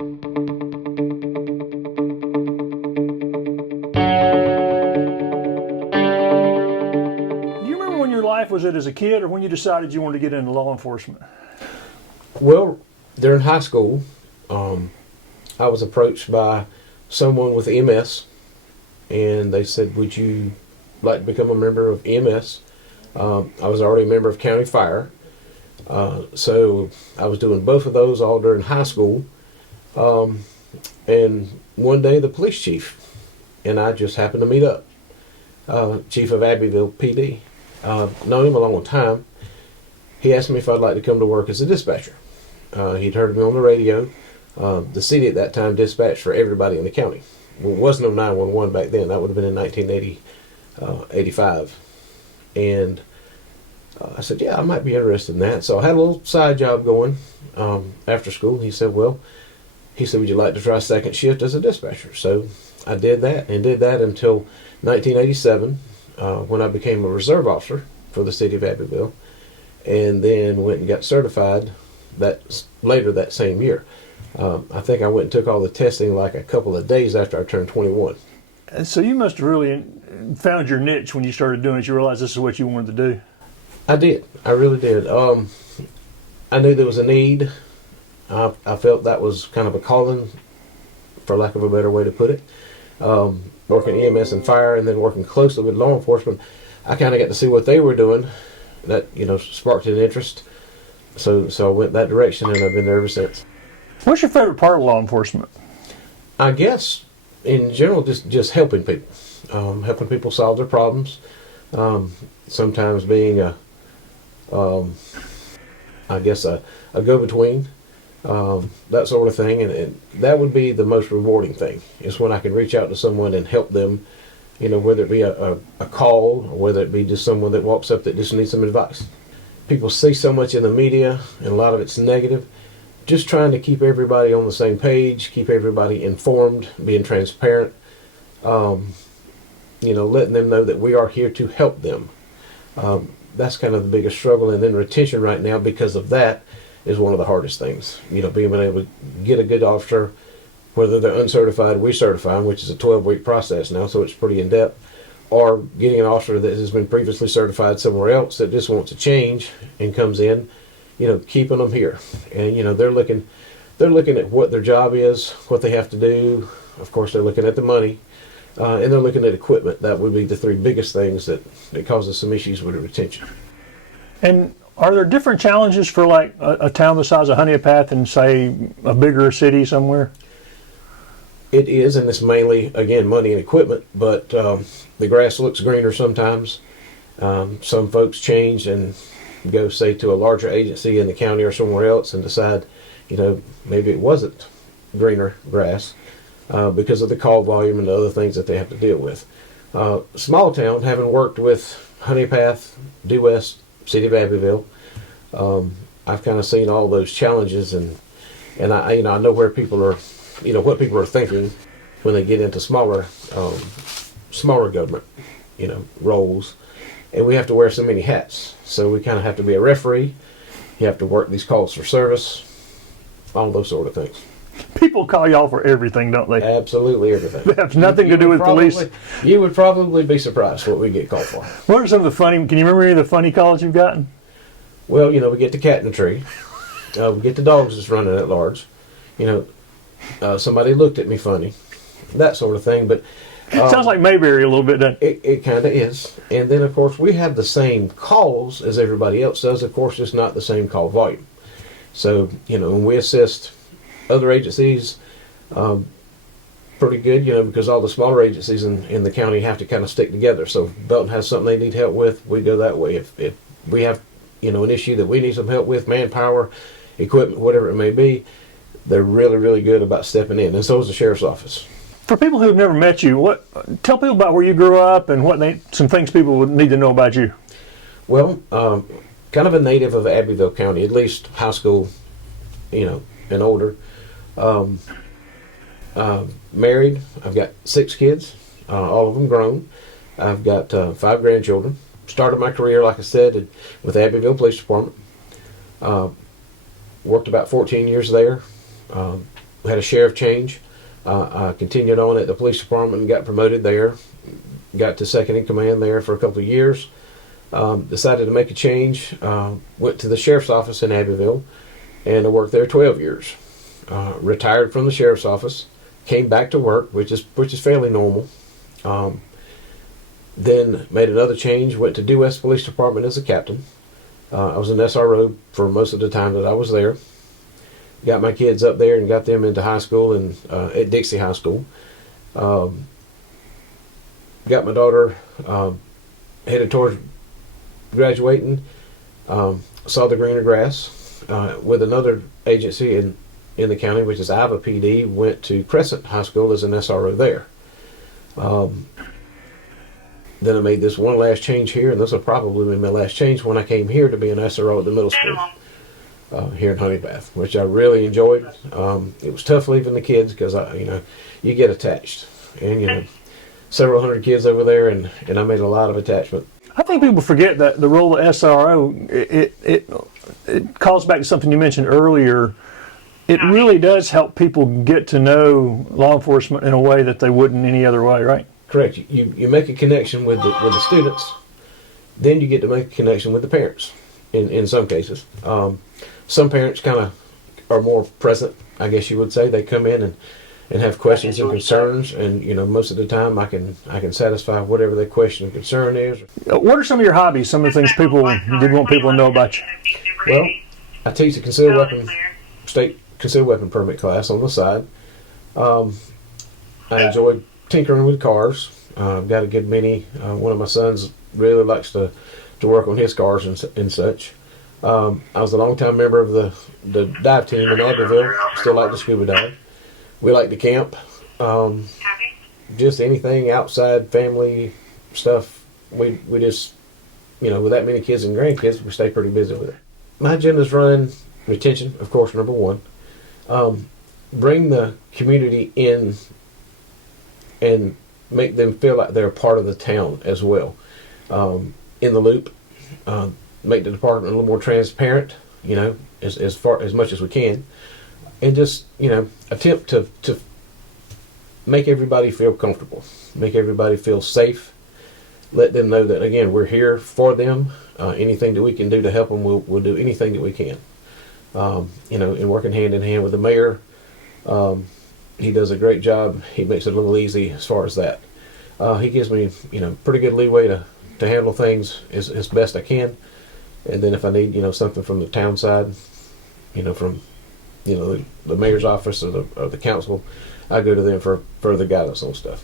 Do you remember when your life was it as a kid or when you decided you wanted to get into law enforcement? Well, during high school, I was approached by someone with EMS, and they said, would you like to become a member of EMS? I was already a member of County Fire, so I was doing both of those all during high school. And one day the police chief and I just happened to meet up. Chief of Abbeville PD. Known him a long time. He asked me if I'd like to come to work as a dispatcher. He'd heard me on the radio. The city at that time dispatched for everybody in the county. Well, it wasn't no 911 back then. That would have been in 1985. And I said, yeah, I might be interested in that. So I had a little side job going after school. He said, would you like to try second shift as a dispatcher? So I did that until 1987 when I became a reserve officer for the city of Abbeville, and then went and got certified later that same year. I think I went and took all the testing like a couple of days after I turned 21. So you must have really found your niche when you started doing it. You realized this is what you wanted to do. I did. I really did. I knew there was a need. I felt that was kind of a calling, for lack of a better way to put it. Working EMS and fire, and then working closely with law enforcement, I kind of got to see what they were doing. That sparked an interest. So I went that direction, and I've been there ever since. What's your favorite part of law enforcement? I guess, in general, just helping people. Helping people solve their problems. Sometimes being a go-between. That sort of thing, and that would be the most rewarding thing, is when I can reach out to someone and help them, whether it be a call or whether it be just someone that walks up that just needs some advice. People see so much in the media, and a lot of it's negative. Just trying to keep everybody on the same page, keep everybody informed, being transparent, letting them know that we are here to help them. That's kind of the biggest struggle, and then retention right now, because of that, is one of the hardest things. Being able to get a good officer, whether they're uncertified, we certify them, which is a 12-week process now, so it's pretty in-depth, or getting an officer that has been previously certified somewhere else that just wants to change and comes in, keeping them here. And, they're looking at what their job is, what they have to do. Of course, they're looking at the money, and they're looking at equipment. That would be the three biggest things that causes some issues with the retention. And are there different challenges for like a town the size of Honea Path and say a bigger city somewhere? It is, and it's mainly, again, money and equipment, but the grass looks greener sometimes. Some folks change and go, say, to a larger agency in the county or somewhere else and decide, maybe it wasn't greener grass because of the call volume and the other things that they have to deal with. Small town, having worked with Honea Path, Due West, City of Abbeville, I've kind of seen all those challenges, and I know where people are, what people are thinking when they get into smaller government, roles, and we have to wear so many hats. So we kind of have to be a referee. You have to work these calls for service, all those sort of things. People call y'all for everything, don't they? Absolutely everything. That has nothing to do with police. You would probably be surprised what we get called for. What are some of the funny, can you remember any of the funny calls you've gotten? Well, we get the cat in the tree. We get the dogs that's running at large. Somebody looked at me funny. That sort of thing. But sounds like Mayberry a little bit, doesn't it? It kind of is. And then, of course, we have the same calls as everybody else does. Of course, it's not the same call volume. So, when we assist other agencies, pretty good, because all the smaller agencies in the county have to kind of stick together. So if Belton has something they need help with, we go that way. If we have, an issue that we need some help with, manpower, equipment, whatever it may be, they're really, really good about stepping in. And so is the sheriff's office. For people who've never met you, tell people about where you grew up and some things people would need to know about you. Well, kind of a native of Abbeville County, at least high school, and older. Married. I've got 6 kids, all of them grown. I've got 5 grandchildren. Started my career, like I said, with the Abbeville Police Department. Worked about 14 years there. had a sheriff change. I continued on at the police department and got promoted there. Got to second in command there for a couple of years. Decided to make a change. Went to the sheriff's office in Abbeville, and I worked there 12 years. Retired from the sheriff's office, came back to work, which is fairly normal. Then made another change. Went to Due West Police Department as a captain. I was an SRO for most of the time that I was there. Got my kids up there and got them into high school and at Dixie High School. Got my daughter headed towards graduating. Saw the greener grass with another agency in the county, which is Iowa PD. Went to Crescent High School as an SRO there. Then I made this one last change here, and this will probably be my last change when I came here to be an SRO at the middle school here in Honea Path, which I really enjoyed. It was tough leaving the kids because you get attached, and several hundred kids over there, and I made a lot of attachment. I think people forget that the role of SRO, it calls back to something you mentioned earlier. It really does help people get to know law enforcement in a way that they wouldn't any other way, right? Correct. You make a connection with the students, then you get to make a connection with the parents. In some cases, some parents kind of are more present, I guess you would say. They come in and have questions and concerns, and most of the time I can satisfy whatever their question and concern is. What are some of your hobbies? Some of the things people did want people to know about you. Well, I teach a state concealed weapon permit class on the side. I enjoy tinkering with cars. I've got a good many. One of my sons really likes to work on his cars and such. I was a long-time member of the dive team in Abbeville. Still like to scuba dive. We like to camp. Just anything outside family stuff. We just, with that many kids and grandkids, we stay pretty busy with it. My agenda's run retention, of course, number one. Bring the community in and make them feel like they're a part of the town as well. In the loop, make the department a little more transparent, as much as we can, and just attempt to make everybody feel comfortable, make everybody feel safe. Let them know that again we're here for them. Anything that we can do to help them, we'll do anything that we can. And working hand in hand with the mayor. He does a great job. He makes it a little easy as far as that. He gives me, pretty good leeway to handle things as best I can. And then if I need, something from the town side, from, the mayor's office or the council, I go to them for further guidance on stuff.